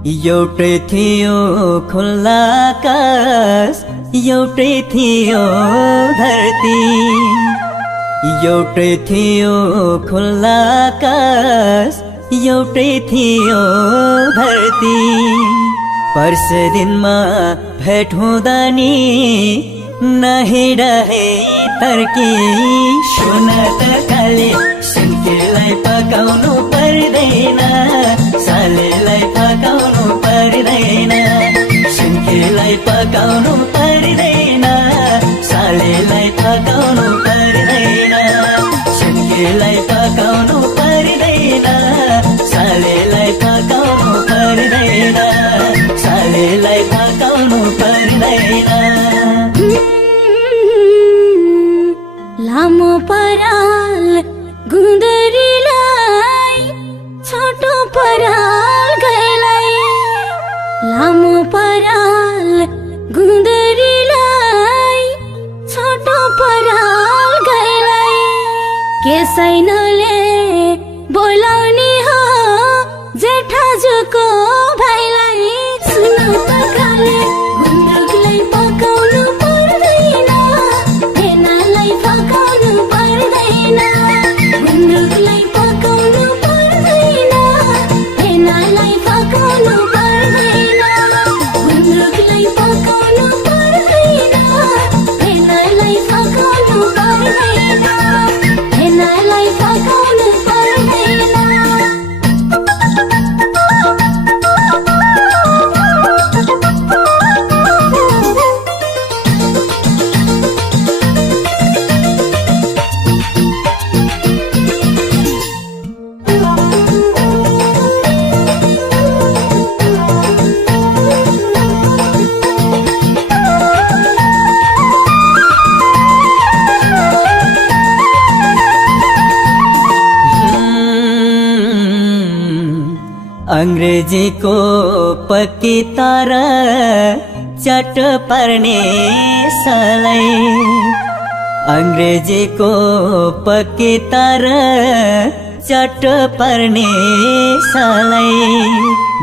एउटै थियो खुल्ला आकाश, एउटै थियो धरती। एउटै थियो खुल्ला आकाश, एउटै थियो धरती। पर्स दिनमा भेट हुँदा नि नहिरहे तर्की। सुन त काले सिन्कीलाई पकाउनु पर्दैन, सालेलाई पकाउनु पर्दैन। सिन्कीलाई पकाउनु पर्दैन, सालेलाई पकाउनु पर्दैन। सिन्कीलाई पकाउनु पर्दैन, सालेलाई पकाउनु पर्दैन। सालेलाई पकाउनु पर्दैन। लामो पराल गुन्दरीलाई, छोटो पराल गाईलाई। लामो पराल गुन्दरीलाई, छोटो पराल गाईलाई। केसैनले बोलाउने हो जेठाजुको भाइलाई। सुन त काले गुन्द्रुकलाई पकाउनु पर्दैन, भेनालाई पकाउनु पर्दैन। गुन्द्रुकलाई पकाउनु पर्दैन, भेनालाई पकाउनु पर्दैन। गुन्द्रुकलाई पकाउनु पर्दैन, भेनालाई पकाउनु पर्दैन। भेनालाई पकाउनु पर्दैन। अंग्रेजीको पक्की तारा चट पर्ने सालै। अंग्रेजीको पक्की तारा चट पर्ने सालै।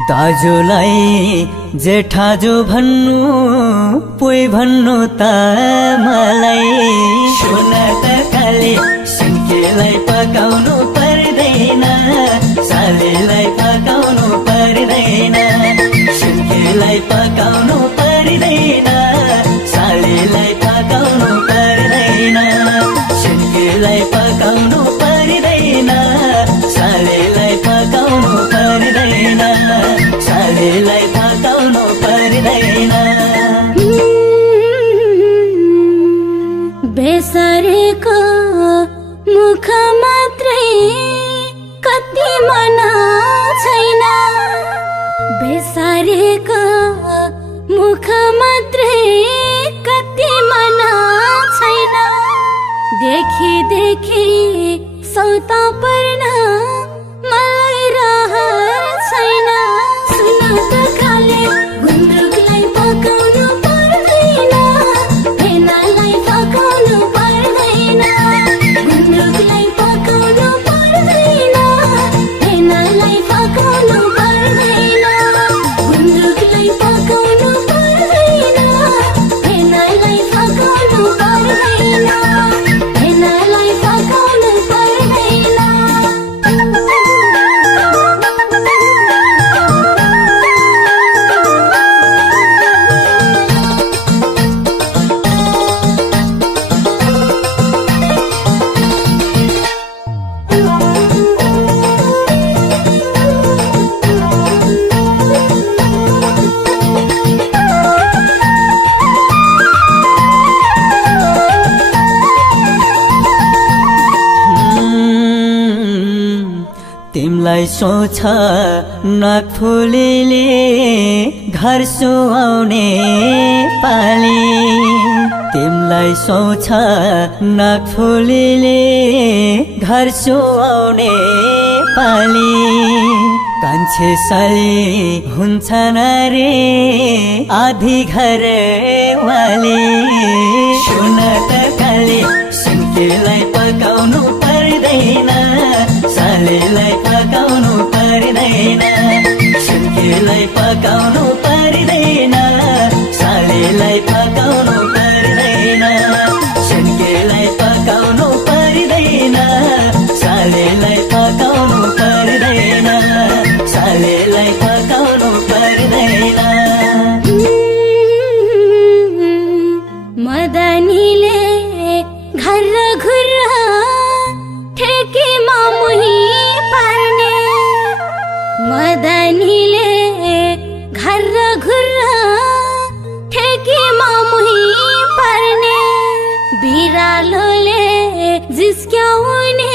दाजुलाई जेठाजु भन्नु पोइ भन्नु त मलाई। सुन त काले सिन्कीलाई पकाउनु पर्दैन, सालेलाई पकाउनु पर्दैन। सिन्कीलाई पकाउनु पर्दैन, सालेलाई पकाउनु पर्दैन। सिन्कीलाई पकाउनु पर्दैन, सालेलाई पकाउनु पर्दैन। सालेलाई पकाउनु पर्दैन। बेसरेको मुख मात्रै कति मना छैन। बेसरेको मुख मात्रै कति मना छैन। देखि देखि सौता पर्न मलाई रहर छैन। सुन त काले गुन्द्रुकलाई पकाउनु पर्दैन, भेनालाई पकाउनु पर्दैन। गुन्द्रुकलाई पकाउनु पर्दैन, भेनालाई पकाउनु पर्दैन। गुन्द्रुकलाई पकाउनु पर्दैन, भेनालाई पकाउनु पर्दैन। भेनालाई पकाउनु पर्दैन। तिमलाई सोच नखुलीले घर सुहाउने पाली। तिमलाई सोच नखुलीले घर सुहाउने पाली। कान्छे साली हुन्छन् रे आधी घर वाली। सुन त काले सिन्कीलाई पकाउनु पर्दैन, सालेलाई पकाउनु पर्दैन। सिन्कीलाई फकाउनु पर्दैन सालीलाई फकाउनु पर्दैन सुनकेलाई फकाउनु पर्दैन सालीलाई फकाउनु पर्दैन सालीलाई फकाउनु पर्दैन मदनीले घर घुर्रा ठेकीमा मुही पार्ने मदनीले घर घुर्रा ठेकीमा मुही पार्ने बिरालोले जिस्क्याउने